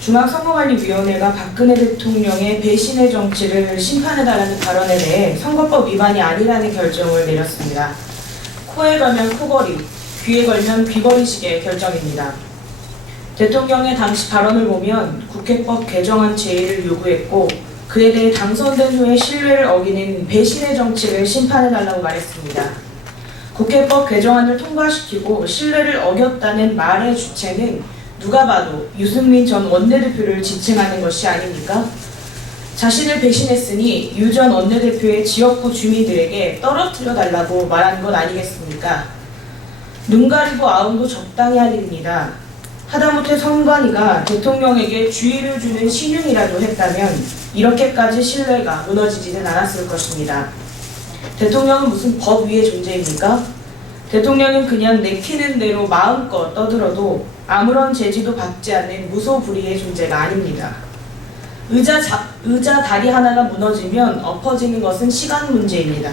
중앙선거관리위원회가 박근혜 대통령의 배신의 정치를 심판해달라는 발언에 대해 선거법 위반이 아니라는 결정을 내렸습니다. 코에 걸면 코걸이, 귀에 걸면 귀걸이식의 결정입니다. 대통령의 당시 발언을 보면 국회법 개정안 제의를 요구했고 그에 대해 당선된 후에 신뢰를 어기는 배신의 정치를 심판해달라고 말했습니다. 국회법 개정안을 통과시키고 신뢰를 어겼다는 말의 주체는 누가 봐도 유승민 전 원내대표를 지칭하는 것이 아닙니까? 자신을 배신했으니 유 전 원내대표의 지역구 주민들에게 떨어뜨려달라고 말하는 것 아니겠습니까? 눈 가리고 아웅도 적당히 할 일입니다. 하다못해 선관위가 대통령에게 주의를 주는 신용이라도 했다면 이렇게까지 신뢰가 무너지지는 않았을 것입니다. 대통령은 무슨 법 위의 존재입니까? 대통령은 그냥 내키는 대로 마음껏 떠들어도 아무런 제지도 받지 않는 무소불위의 존재가 아닙니다. 의자 다리 하나가 무너지면 엎어지는 것은 시간 문제입니다.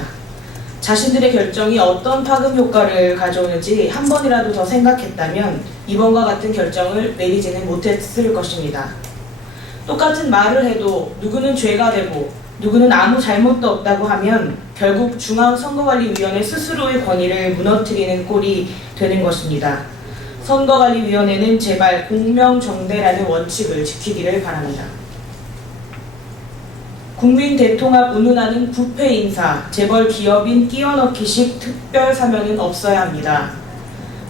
자신들의 결정이 어떤 파급 효과를 가져오는지 한 번이라도 더 생각했다면 이번과 같은 결정을 내리지는 못했을 것입니다. 똑같은 말을 해도 누구는 죄가 되고 누구는 아무 잘못도 없다고 하면 결국 중앙선거관리위원회 스스로의 권위를 무너뜨리는 꼴이 되는 것입니다. 선거관리위원회는 제발 공명정대라는 원칙을 지키기를 바랍니다. 국민 대통합 운운하는 부패 인사, 재벌 기업인 끼워넣기식 특별 사면은 없어야 합니다.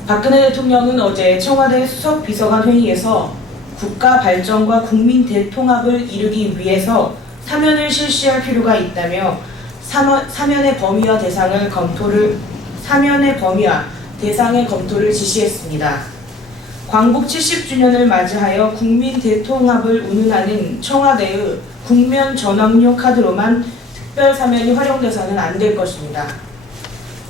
박근혜 대통령은 어제 청와대 수석비서관 회의에서 국가 발전과 국민 대통합을 이루기 위해서 사면을 실시할 필요가 있다며 사면의 범위와 대상의 검토를 지시했습니다. 광복 70주년을 맞이하여 국민 대통합을 운운하는 청와대의 국면 전환용 카드로만 특별 사면이 활용돼서는 안 될 것입니다.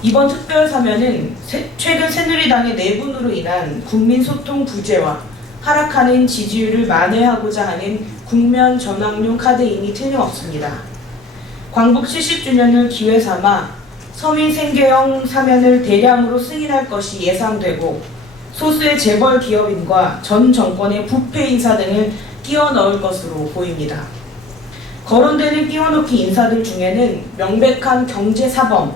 이번 특별 사면은 최근 새누리당의 내분으로 인한 국민 소통 부재와 하락하는 지지율을 만회하고자 하는 국면 전환용 카드임이 틀림없습니다. 광복 70주년을 기회 삼아 서민 생계형 사면을 대량으로 승인할 것이 예상되고 소수의 재벌 기업인과 전 정권의 부패 인사 등을 끼워 넣을 것으로 보입니다. 거론되는 끼워넣기 인사들 중에는 명백한 경제사범,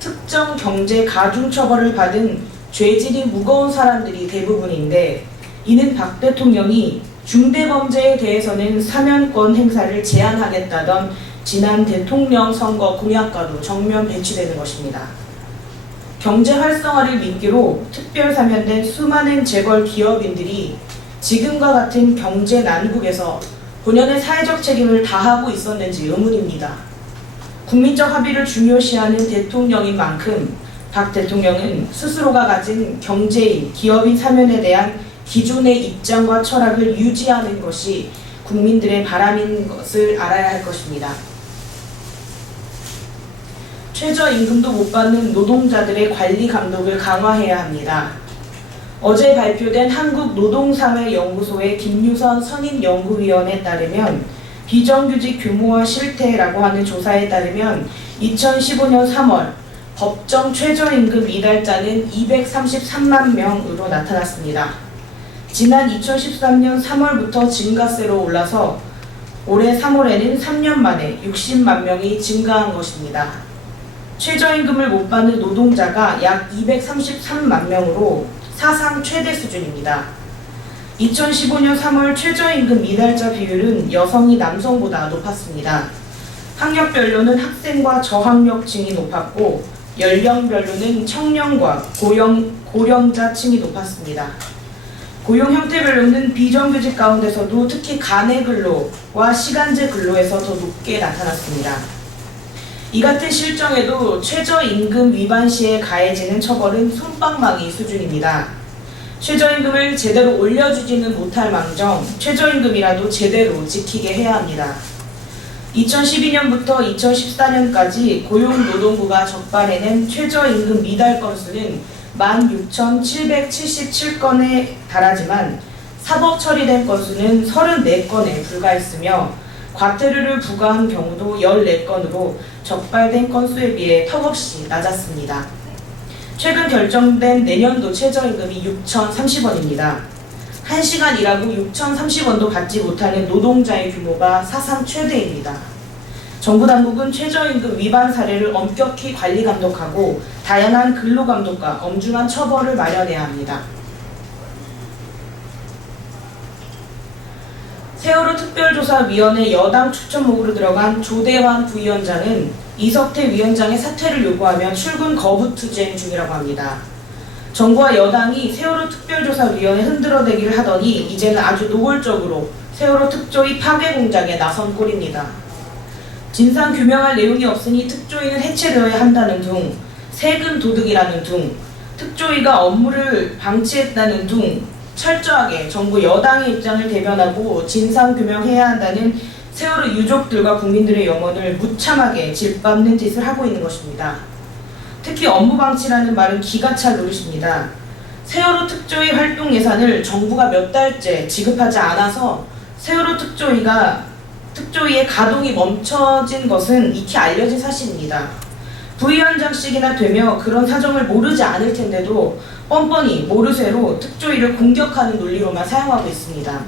특정 경제 가중처벌을 받은 죄질이 무거운 사람들이 대부분인데 이는 박 대통령이 중대범죄에 대해서는 사면권 행사를 제한하겠다던 지난 대통령 선거 공약과도 정면 배치되는 것입니다. 경제 활성화를 미끼로 특별 사면된 수많은 재벌 기업인들이 지금과 같은 경제 난국에서 본연의 사회적 책임을 다하고 있었는지 의문입니다. 국민적 합의를 중요시하는 대통령인 만큼 박 대통령은 스스로가 가진 경제인, 기업인 사면에 대한 기존의 입장과 철학을 유지하는 것이 국민들의 바람인 것을 알아야 할 것입니다. 최저임금도 못 받는 노동자들의 관리 감독을 강화해야 합니다. 어제 발표된 한국노동사회연구소의 김유선 선임연구위원에 따르면 비정규직 규모와 실태라고 하는 조사에 따르면 2015년 3월 법정 최저임금 이달자는 233만 명으로 나타났습니다. 지난 2013년 3월부터 증가세로 올라서 올해 3월에는 3년 만에 60만 명이 증가한 것입니다. 최저임금을 못 받는 노동자가 약 233만 명으로 사상 최대 수준입니다. 2015년 3월 최저임금 이달자 비율은 여성이 남성보다 높았습니다. 학력별로는 학생과 저학력층이 높았고 연령별로는 청년과 고령자층이 높았습니다. 고용 형태별로는 비정규직 가운데서도 특히 간의 근로와 시간제 근로에서 더 높게 나타났습니다. 이 같은 실정에도 최저임금 위반 시에 가해지는 처벌은 솜방망이 수준입니다. 최저임금을 제대로 올려주지는 못할 망정 최저임금이라도 제대로 지키게 해야 합니다. 2012년부터 2014년까지 고용노동부가 적발해낸 최저임금 미달 건수는 16,777건에 달하지만 사법 처리된 건수는 34건에 불과했으며 과태료를 부과한 경우도 14건으로 적발된 건수에 비해 턱없이 낮았습니다. 최근 결정된 내년도 최저임금이 6,030원입니다. 1시간 일하고 6,030원도 받지 못하는 노동자의 규모가 사상 최대입니다. 정부 당국은 최저임금 위반 사례를 엄격히 관리 감독하고 다양한 근로감독과 엄중한 처벌을 마련해야 합니다. 세월호 특별조사위원회 여당 추천목으로 들어간 조대환 부위원장은 이석태 위원장의 사퇴를 요구하며 출근 거부 투쟁 중이라고 합니다. 정부와 여당이 세월호 특별조사위원회 흔들어대기를 하더니 이제는 아주 노골적으로 세월호 특조위 파괴 공작에 나선 꼴입니다. 진상 규명할 내용이 없으니 특조위는 해체되어야 한다는 둥, 세금 도둑이라는 둥, 특조위가 업무를 방치했다는 둥, 철저하게 정부 여당의 입장을 대변하고 진상 규명해야 한다는 세월호 유족들과 국민들의 염원을 무참하게 짓밟는 짓을 하고 있는 것입니다. 특히 업무 방치라는 말은 기가 찰 노릇입니다. 세월호 특조위 활동 예산을 정부가 몇 달째 지급하지 않아서 세월호 특조위의 가동이 멈춰진 것은 익히 알려진 사실입니다. 부위원장씩이나 되며 그런 사정을 모르지 않을 텐데도 뻔뻔히 모르쇠로 특조위를 공격하는 논리로만 사용하고 있습니다.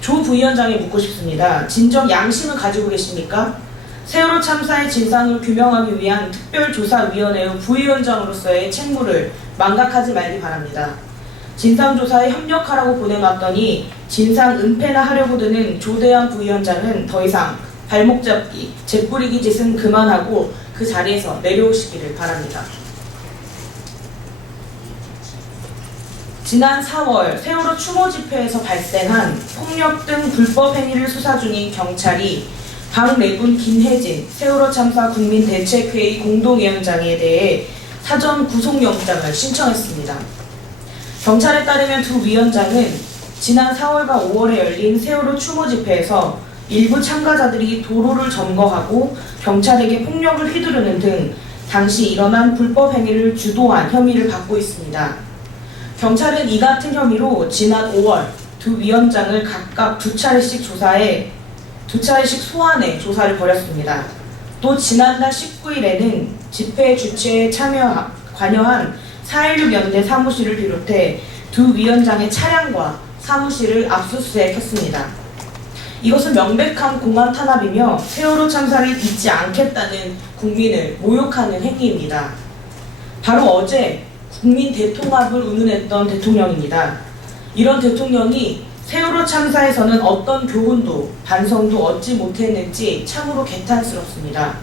조 부위원장에 묻고 싶습니다. 진정 양심을 가지고 계십니까? 세월호 참사의 진상을 규명하기 위한 특별조사위원회의 부위원장으로서의 책무를 망각하지 말기 바랍니다. 진상조사에 협력하라고 보내놨더니 진상 은폐나 하려고 드는 조대환 부위원장은 더 이상 발목 잡기, 재뿌리기 짓은 그만하고 그 자리에서 내려오시기를 바랍니다. 지난 4월 세월호 추모 집회에서 발생한 폭력 등 불법 행위를 수사 중인 경찰이 박래군 김혜진 세월호 참사 국민대책회의 공동위원장에 대해 사전 구속영장을 신청했습니다. 경찰에 따르면 두 위원장은 지난 4월과 5월에 열린 세월호 추모 집회에서 일부 참가자들이 도로를 점거하고 경찰에게 폭력을 휘두르는 등 당시 일어난 불법 행위를 주도한 혐의를 받고 있습니다. 경찰은 이 같은 혐의로 지난 5월 두 위원장을 각각 두 차례씩 소환해 조사를 벌였습니다. 또 지난달 19일에는 집회 주최에 관여한 4.16 연대 사무실을 비롯해 두 위원장의 차량과 사무실을 압수수색했습니다. 이것은 명백한 공안 탄압이며 세월호 참사를 잊지 않겠다는 국민을 모욕하는 행위입니다. 바로 어제 국민 대통합을 운운했던 대통령입니다. 이런 대통령이 세월호 참사에서는 어떤 교훈도 반성도 얻지 못했는지 참으로 개탄스럽습니다.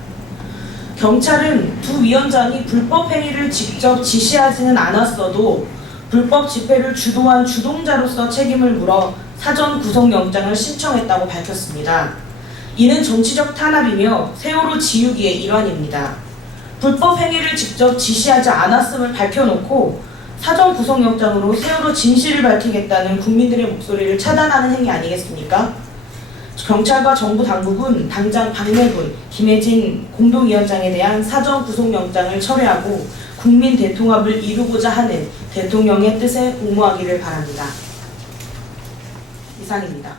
경찰은 두 위원장이 불법 행위를 직접 지시하지는 않았어도 불법 집회를 주도한 주동자로서 책임을 물어 사전 구속영장을 신청했다고 밝혔습니다. 이는 정치적 탄압이며 세월호 지우기의 일환입니다. 불법 행위를 직접 지시하지 않았음을 밝혀놓고 사전 구속영장으로 세월호 진실을 밝히겠다는 국민들의 목소리를 차단하는 행위 아니겠습니까? 경찰과 정부 당국은 당장 박래군, 김혜진 공동위원장에 대한 사전 구속영장을 철회하고 국민 대통합을 이루고자 하는 대통령의 뜻에 공모하기를 바랍니다. 이상입니다.